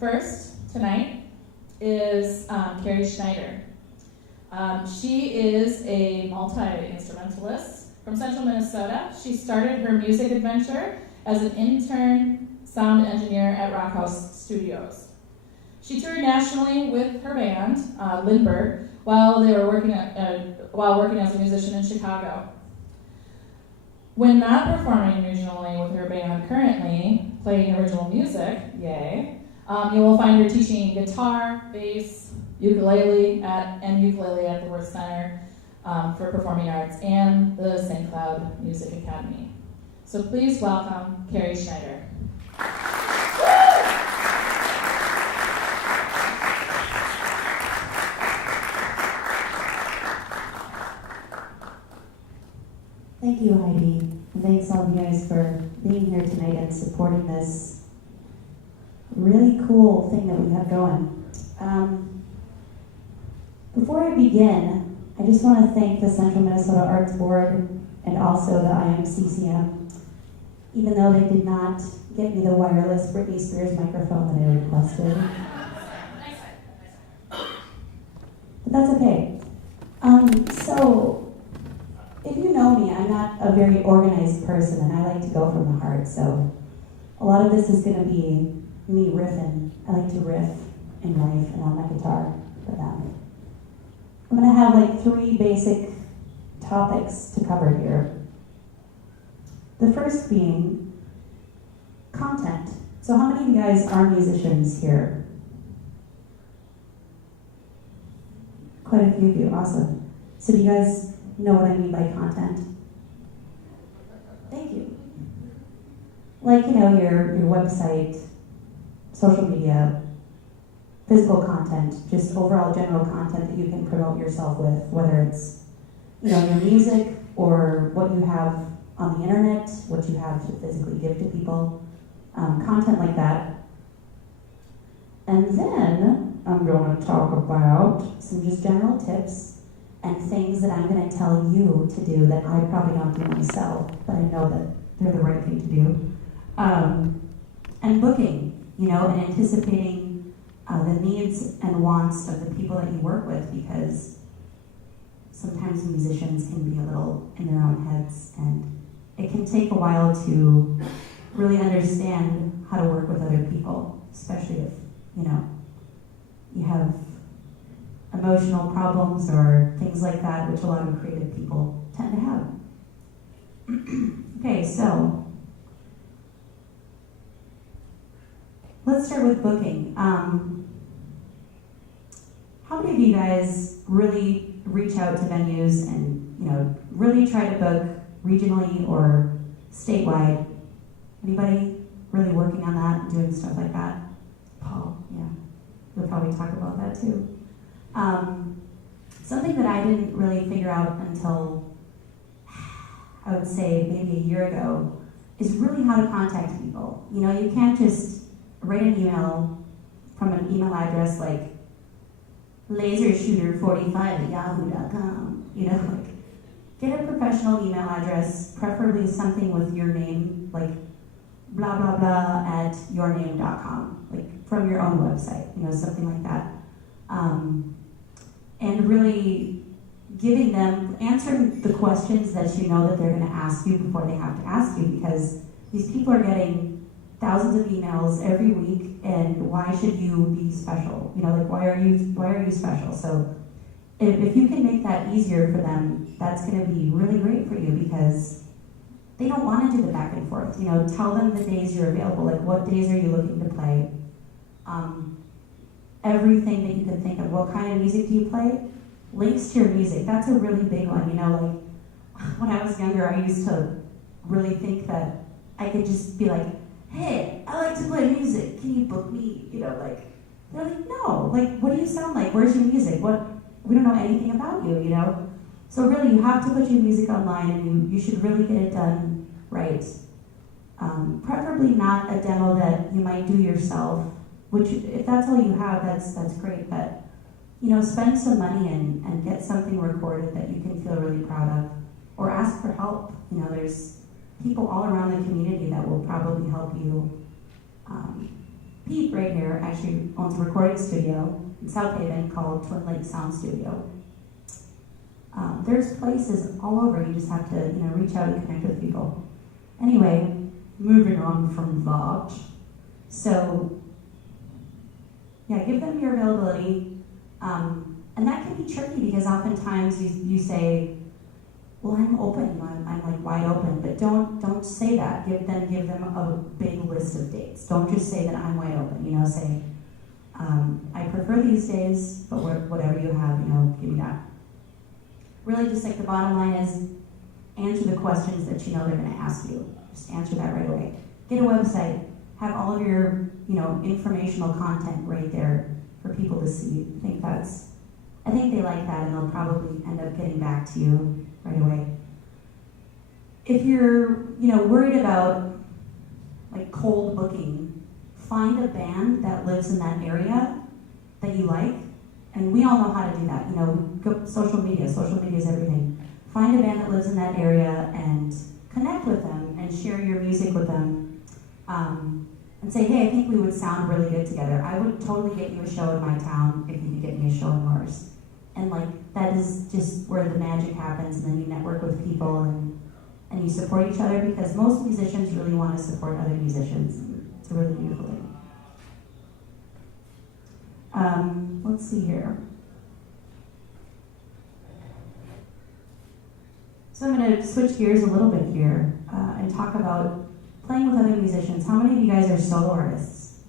First, tonight, is Carrie Schneider. She is a multi-instrumentalist from central Minnesota. She started her music adventure as an intern sound engineer at Rock House Studios. She toured nationally with her band, Lindbergh, while working as a musician in Chicago. When not performing regionally with her band currently, playing original music, yay, you will find her teaching guitar, bass, ukulele at the Worth Center for Performing Arts and the St. Cloud Music Academy. So please welcome Carrie Schneider. Thank you, Heidi. And thanks all of you guys for being here tonight and supporting this really cool thing that we have going. Before I begin, I just want to thank the Central Minnesota Arts Board and also the IMCCM, even though they did not get me the wireless Britney Spears microphone that I requested. But that's okay. So, if you know me, I'm not a very organized person, and I like to go from the heart, so a lot of this is going to be me riffing. I like to riff in life and on my guitar, but I'm going to have like 3 basic topics to cover here. The first being content. So how many of you guys are musicians here? Quite a few of you, awesome. So do you guys know what I mean by content? Thank you. Like, your website, social media, physical content, just overall general content that you can promote yourself with, whether it's, your music or what you have on the internet, what you have to physically give to people, content like that. And then I'm going to talk about some just general tips and things that I'm going to tell you to do that I probably don't do myself, but I know that they're the right thing to do. And booking, and anticipating the needs and wants of the people that you work with, because sometimes musicians can be a little in their own heads, and it can take a while to really understand how to work with other people, especially if, you have emotional problems or things like that, which a lot of creative people tend to have. Okay, so let's start with booking. How many of you guys really reach out to venues and, really try to book regionally or statewide? Anybody really working on that, doing stuff like that? Paul, yeah, we'll probably talk about that too. Something that I didn't really figure out until, I would say maybe a year ago, is really how to contact people. You can't just write an email from an email address like lasershooter45@yahoo.com. Get a professional email address, preferably something with your name, like blah blah blah @yourname.com, like from your own website, something like that. And really answering the questions that you know that they're going to ask you before they have to ask you, because these people are getting thousands of emails every week, and why should you be special? Why are you special? So if you can make that easier for them, that's going to be really great for you, because they don't want to do the back and forth. Tell them the days you're available, like what days are you looking to play? Everything that you can think of. What kind of music do you play? Links to your music, that's a really big one. When I was younger, I used to really think that I could just be like, hey, I like to play music, can you book me? They're like, no, what do you sound like? Where's your music? We don't know anything about you, So really, you have to put your music online, and you should really get it done right. Preferably not a demo that you might do yourself, which if that's all you have, that's great, but spend some money and get something recorded that you can feel really proud of, or ask for help. There's people all around the community that will probably help you Pete right here actually owns a recording studio in South Haven called Twin Lakes Sound Studio. There's places all over. You just have to, reach out and connect with people. Anyway, moving on from that. So, yeah, give them your availability. And that can be tricky because oftentimes you say, well, I'm open, I'm like wide open, but don't say that. Give them a big list of dates. Don't just say that I'm wide open, say, I prefer these days, but whatever you have, give me that. Really just like the bottom line is, answer the questions that they're gonna ask you. Just answer that right away. Get a website, have all of your, informational content right there for people to see. I think they like that, and they'll probably end up getting back to you right away. If you're, worried about like cold booking, find a band that lives in that area that you like, and we all know how to do that. Go social media is everything. Find a band that lives in that area and connect with them and share your music with them. And say, hey, I think we would sound really good together. I would totally get you a show in my town if you could get me a show in yours. And that is just where the magic happens, and then you network with people and you support each other, because most musicians really want to support other musicians. It's a really beautiful thing. Let's see here. So I'm going to switch gears a little bit here and talk about playing with other musicians. How many of you guys are solo artists?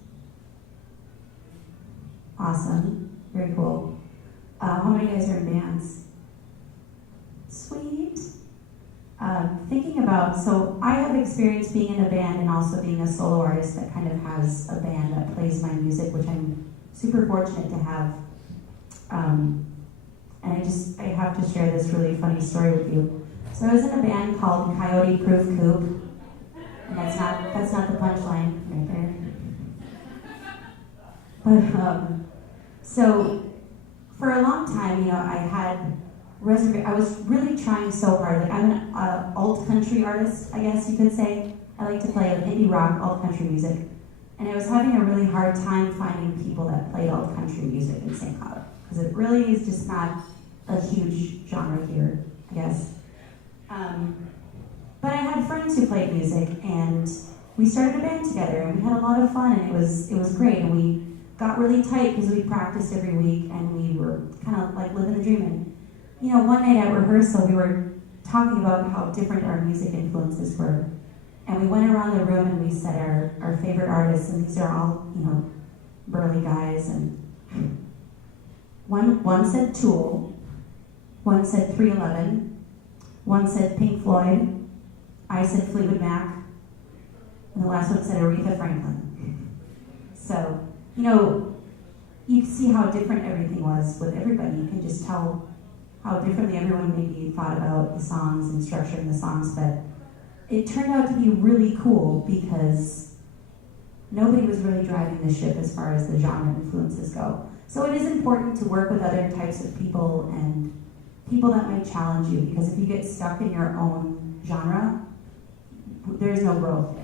Awesome. Very cool. How many of you guys are in bands? Sweet. Thinking about, so I have experience being in a band and also being a solo artist that kind of has a band that plays my music, which I'm super fortunate to have. And I have to share this really funny story with you. So I was in a band called Coyote Proof Coop. And that's not the punchline right there. But so for a long time, I was really trying so hard. Like, I'm an alt country artist, I guess you could say. I like to play indie rock, alt country music. And I was having a really hard time finding people that played alt country music in St. Cloud, because it really is just not a huge genre here, I guess. But I had friends who played music, and we started a band together, and we had a lot of fun, and it was great, and we got really tight because we practiced every week, and we were kind of like living the dream. And one night at rehearsal, we were talking about how different our music influences were, and we went around the room and we said our favorite artists, and these are all burly guys, and one said Tool, one said 311, one said Pink Floyd. I said Fleetwood Mac, and the last one said Aretha Franklin. So, you can see how different everything was with everybody. You can just tell how differently everyone maybe thought about the songs and structuring the songs, but it turned out to be really cool because nobody was really driving the ship as far as the genre influences go. So it is important to work with other types of people and people that might challenge you, because if you get stuck in your own genre, there's no growth there.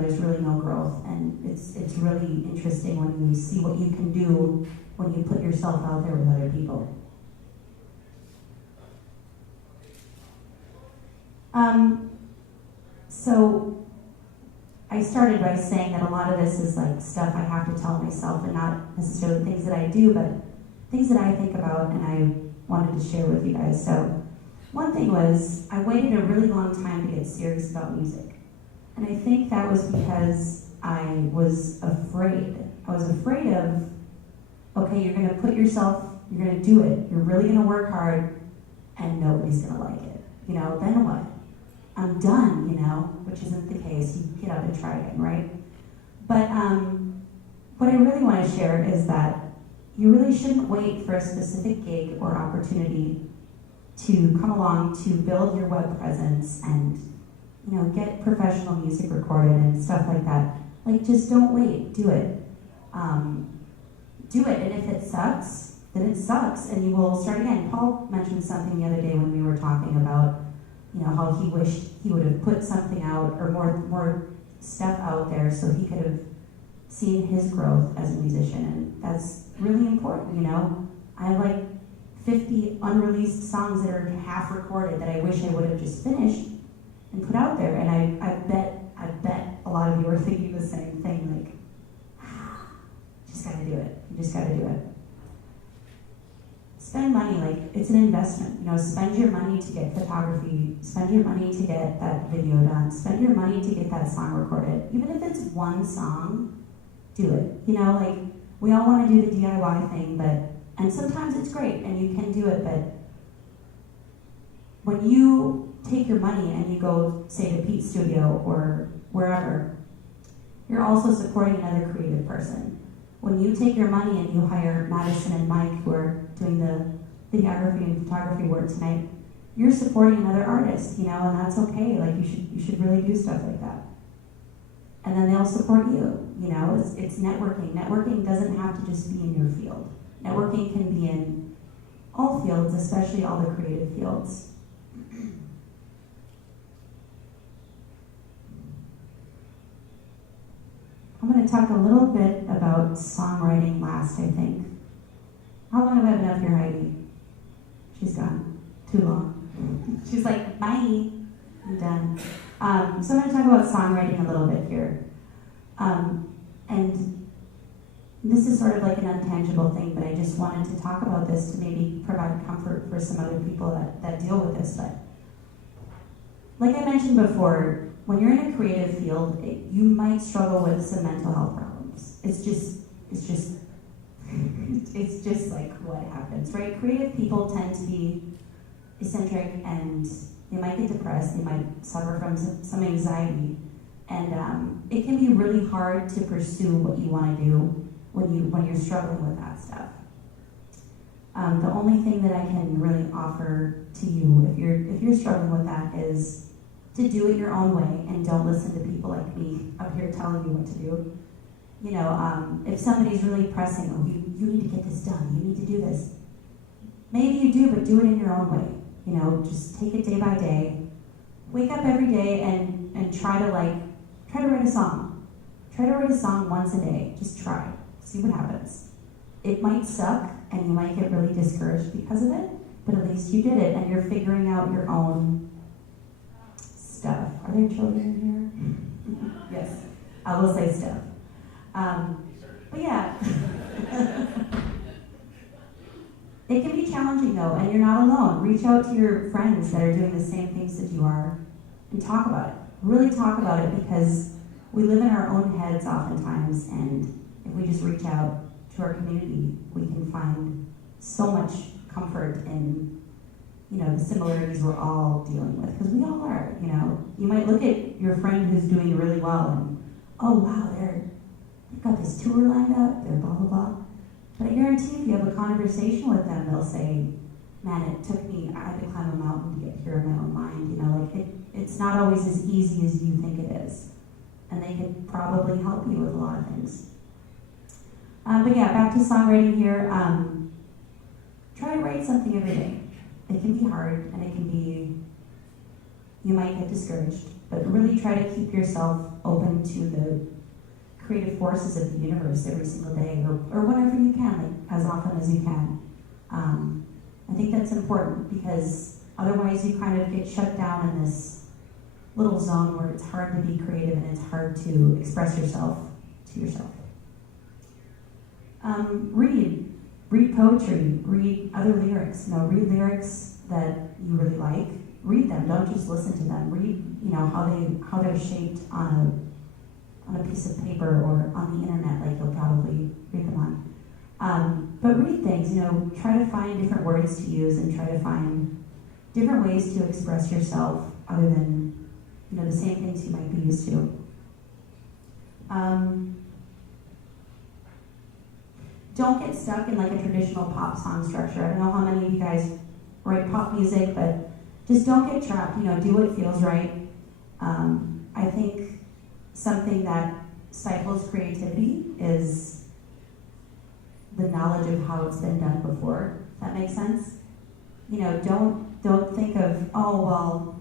There's really no growth, and it's really interesting when you see what you can do when you put yourself out there with other people. So I started by saying that a lot of this is like stuff I have to tell myself, and not necessarily things that I do, but things that I think about and I wanted to share with you guys. So one thing was, I waited a really long time to get serious about music. And I think that was because I was afraid. I was afraid of, okay, you're gonna put yourself, you're gonna do it, you're really gonna work hard, and nobody's gonna like it. Then what? I'm done, which isn't the case. You get up and try again, right? But what I really want to share is that you really shouldn't wait for a specific gig or opportunity to come along to build your web presence and get professional music recorded and stuff like that. Like, just don't wait. Do it. Do it, and if it sucks, then it sucks, and you will start again. Paul mentioned something the other day when we were talking about, how he wished he would have put something out or more stuff out there so he could have seen his growth as a musician, and that's really important, you know. I have like 50 unreleased songs that are half recorded that I wish I would have just finished and put out there, and I bet a lot of you are thinking the same thing, like, just gotta do it, you just gotta do it. Spend money, like, it's an investment, you know, spend your money to get photography, spend your money to get that video done, spend your money to get that song recorded. Even if it's one song, do it. You know, like, we all want to do the DIY thing, and sometimes it's great, and you can do it, but when you take your money and you go, say, to Pete's studio or wherever, you're also supporting another creative person. When you take your money and you hire Madison and Mike, who are doing the videography and photography work tonight, you're supporting another artist, you know, and that's okay. Like, you should really do stuff like that. And then they'll support you, you know. It's networking. Networking doesn't have to just be in your field. Networking can be in all fields, especially all the creative fields. I'm going to talk a little bit about songwriting last, I think. How long have I been up here, Heidi? She's gone. Too long. She's like, bye, I'm done. So I'm going to talk about songwriting a little bit here. And this is sort of like an intangible thing, but I just wanted to talk about this to maybe provide comfort for some other people that deal with this. But like I mentioned before, when you're in a creative field, you might struggle with some mental health problems. It's just like what happens, right? Creative people tend to be eccentric, and they might get depressed, they might suffer from some anxiety, and it can be really hard to pursue what you want to do when you're struggling with that stuff. The only thing that I can really offer to you, if you're struggling with that, is to do it your own way, and don't listen to people like me up here telling you what to do. You know, if somebody's really pressing, oh, you need to get this done, you need to do this. Maybe you do, but do it in your own way. You know, just take it day by day. Wake up every day and try to write a song. Try to write a song once a day. Just try. See what happens. It might suck, and you might get really discouraged because of it, but at least you did it, and you're figuring out your own stuff. Are there children here? Yes. I will say stuff. But yeah. It can be challenging though, and you're not alone. Reach out to your friends that are doing the same things that you are, and talk about it. Really talk about it, because we live in our own heads oftentimes, and if we just reach out to our community, we can find so much comfort in, you know, the similarities we're all dealing with, because we all are, you know. You might look at your friend who's doing really well and, oh wow, they've got this tour lined up, they're blah, blah, blah. But I guarantee if you have a conversation with them, they'll say, man, I had to climb a mountain to get here in my own mind, you know, like it's not always as easy as you think it is. And they could probably help you with a lot of things. But yeah, back to songwriting here. Try to write something every day. It can be hard, and it can be, you might get discouraged, but really try to keep yourself open to the creative forces of the universe every single day, or whenever you can, like as often as you can. I think that's important, because otherwise you kind of get shut down in this little zone where it's hard to be creative and it's hard to express yourself to yourself. Read poetry, read other lyrics, you know, read lyrics that you really like, read them, don't just listen to them, read, you know, how they're shaped on a piece of paper or on the internet, like you'll probably read them on. But read things, you know, try to find different words to use, and try to find different ways to express yourself other than, you know, the same things you might be used to. Don't get stuck in like a traditional pop song structure. I don't know how many of you guys write pop music, but just don't get trapped, you know, do what feels right. I think something that stifles creativity is the knowledge of how it's been done before. If that makes sense? You know, don't think of, oh, well,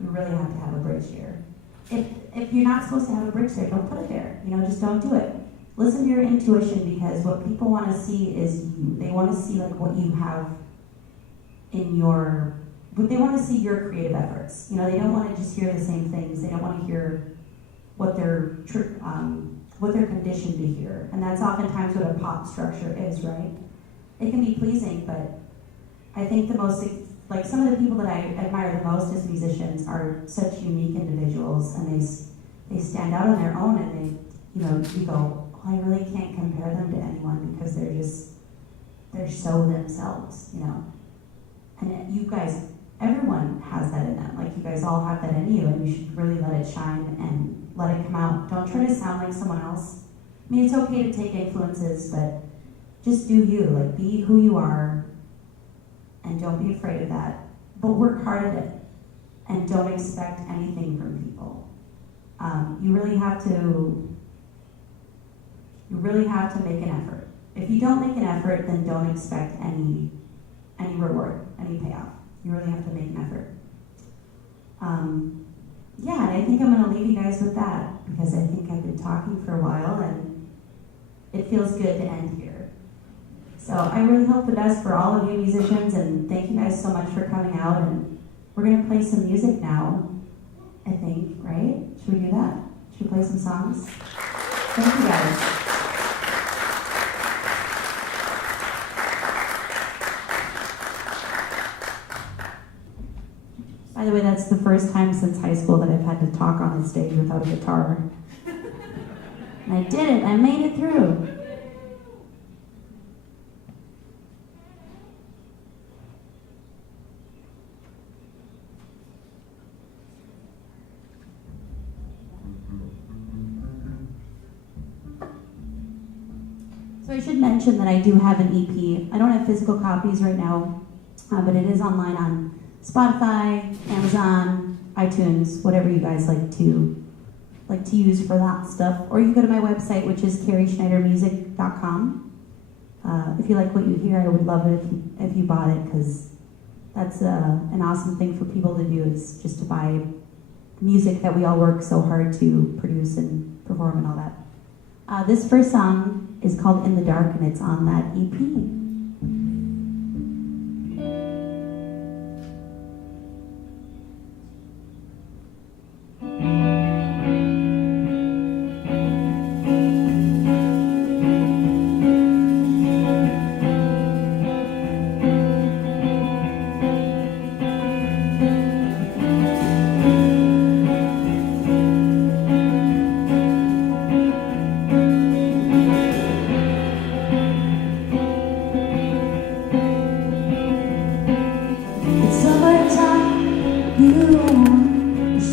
we really have to have a bridge here. If you're not supposed to have a bridge there, don't put it there. You know, just don't do it. listen to your intuition, because what people want to see is you. They want to see like what you have in your, but they want to see your creative efforts. You know, they don't want to just hear the same things. They don't want to hear what they're conditioned to hear, and that's oftentimes what a pop structure is, right? It can be pleasing, but I think the most, like some of the people that I admire the most as musicians are such unique individuals, and they stand out on their own, and they, you know, you go, oh, I really can't compare them to anyone because they're so themselves, you know. And you guys, everyone has that in them. Like you guys all have that in you, and you should really let it shine and let it come out. Don't try to sound like someone else. I mean, it's okay to take influences, but just do you. Like, be who you are, and don't be afraid of that. But work hard at it, and don't expect anything from people. You really have to make an effort. If you don't make an effort, then don't expect any reward, any payoff. You really have to make an effort. Yeah, and I think I'm going to leave you guys with that, because I think I've been talking for a while, and it feels good to end here. So I really hope the best for all of you musicians, and thank you guys so much for coming out. And we're going to play some music now, I think, right? Should we do that? Should we play some songs? Thank you guys. By the way, that's the first time since high school that I've had to talk on the stage without a guitar. And I did it. I made it through. So I should mention that I do have an EP. I don't have physical copies right now, but it is online on Spotify, Amazon, iTunes, whatever you guys like to use for that stuff. Or you can go to my website, which is carrieschneidermusic.com. If you like what you hear, I would love it if you bought it, because that's an awesome thing for people to do, is just to buy music that we all work so hard to produce and perform and all that. This first song is called In the Dark, and it's on that EP.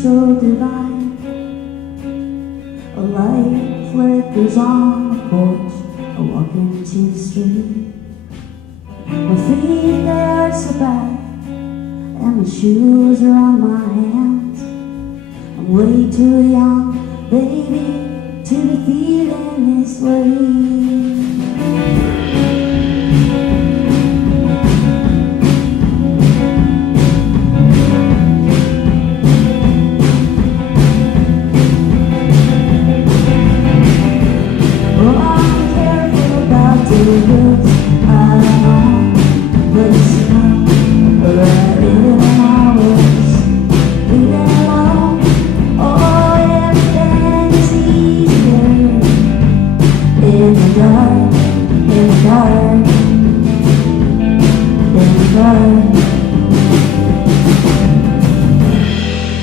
So divine, a light flickers on the porch. I walk into the street. My feet are so bad, and my shoes are on my hands. I'm way too young, baby, to be feeling this way.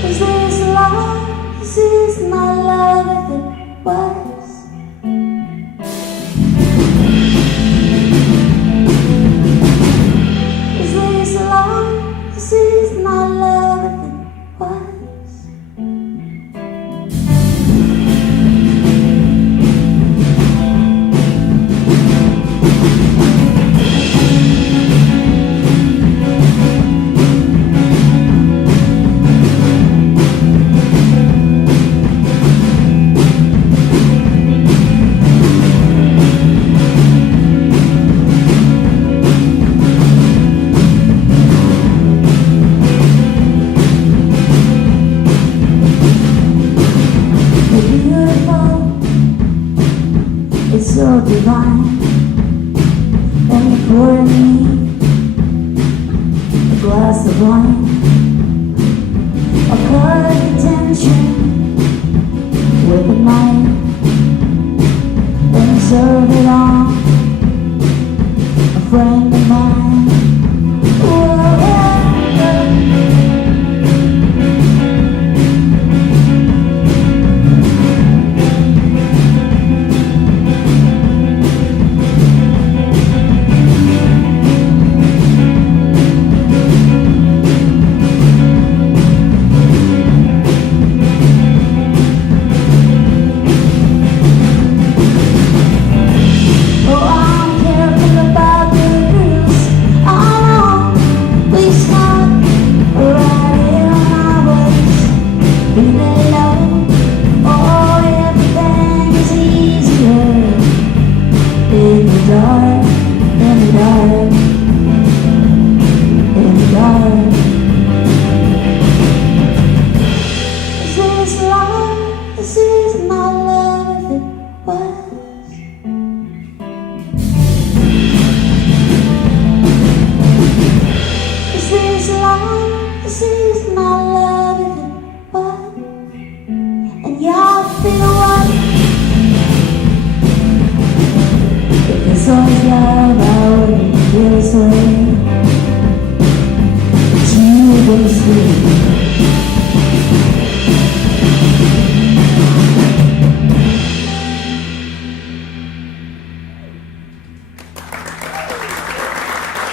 Is this love? Is this my love if it was? Is this love? Is this my love if it was? divine. Then you pour me a glass of wine. I'll cut the tension with a knife. Then serve it on a friend of mine. Whoa, yeah, yeah.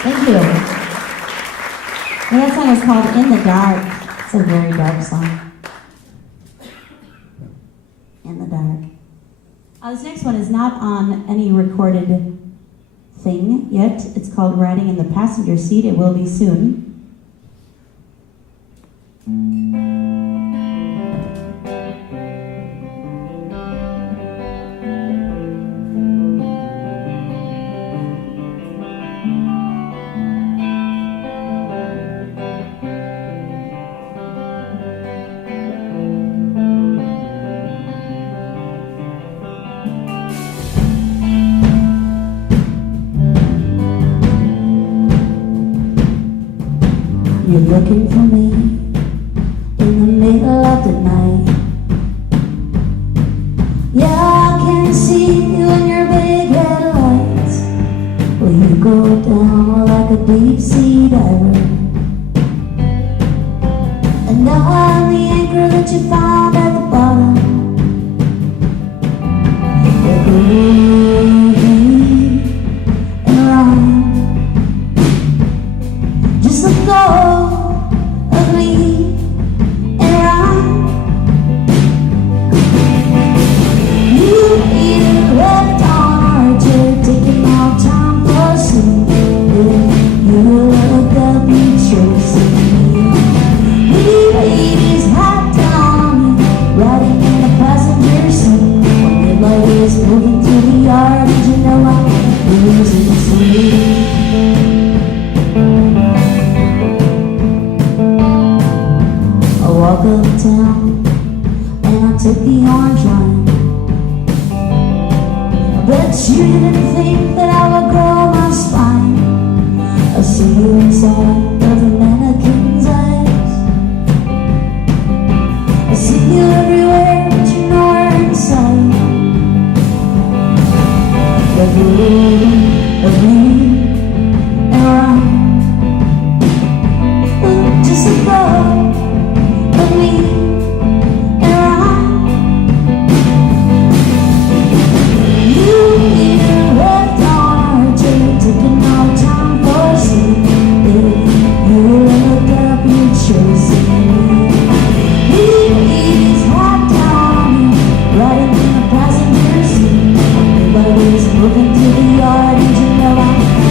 Thank you. And that song is called In the Dark. It's a very dark song. In the Dark. This next one is not on any recorded thing yet. It's called Riding in the Passenger Seat. It will be soon. You're looking for me in the middle of the night. Yeah, I can see you in your big headlights. Well, you go down like a deep sea diver, and I'm the anchor that you found at the bottom. We're grooving and run. Just let go. Uptown, and I took the orange line. I bet you didn't think that I would grow my spine. I see you inside of a mannequin's eyes. I see you everywhere, but you're nowhere inside. The blue of me and run. Just let go. Moving to the yard, and you know I'm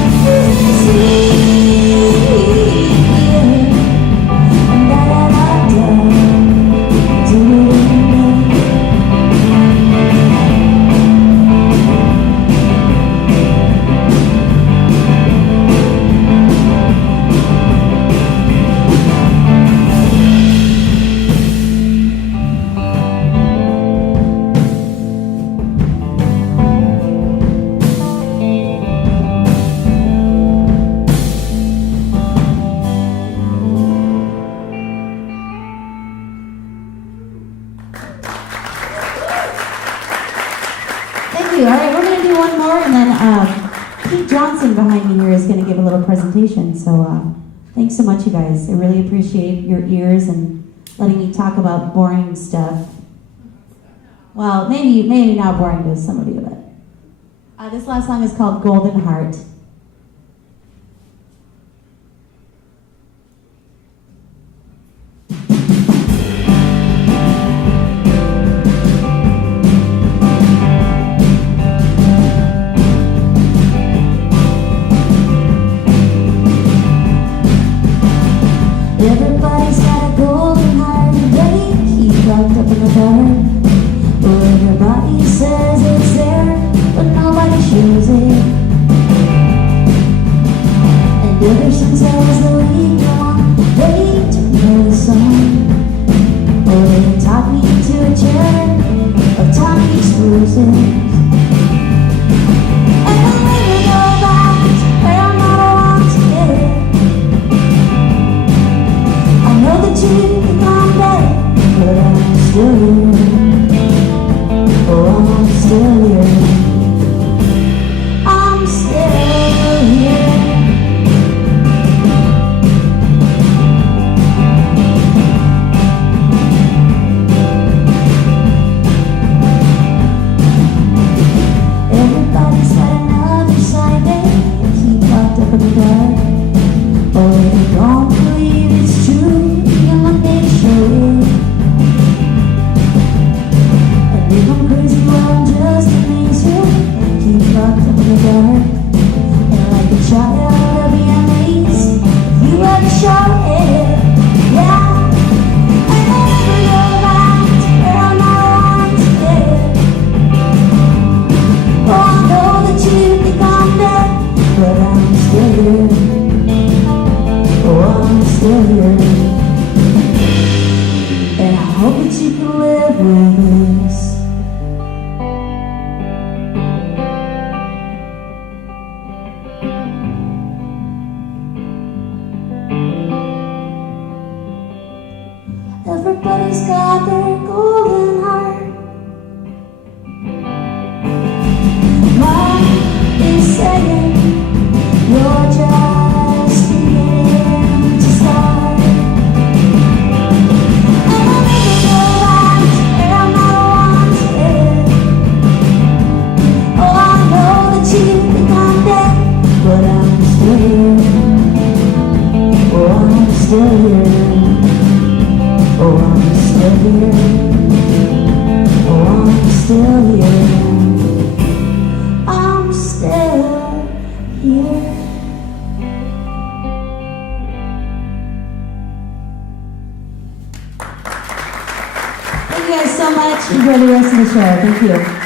do one more, and then Pete Johnson behind me here is going to give a little presentation. So thanks so much, you guys. I really appreciate your ears and letting me talk about boring stuff. Well, maybe not boring to some of you, but this last song is called Golden Heart. Everybody's got a golden heart, they keep locked up in the dark. Well, everybody says it's there, but nobody shows it. And ever since I was the weak one, they took me to the sun. Oh, they taught me to a chair of tiny explosives. And I'll never go back where I'm not wanted. I know that you think I'm dead, but I'm still here. Oh, I'm still here. I'm still here. Everybody's got another side they keep locked up in the dark. Oh, they don't believe it's true, and when they show it. And if I'm crazy, well, I'm just amazing. Keep locked up in the dark. And like a child, I'll be amazed if you ever show it. Yeah. And I'll never go back to where I'm not wanted. Oh, I know that you think I'm dead, but I'm still here. Oh, I'm still here. And I hope that you can live with this. Everybody's got their golden heart. Mine is saying you're just beginning to start. And I'll never go back to where I'm not wanted. Oh, I know that you think I'm dead, but I'm still here. Oh, I'm still here. Oh, I'm still here. Oh, I'm still here. I'm still here. Thank you guys so much. Enjoy the rest of the show. Thank you.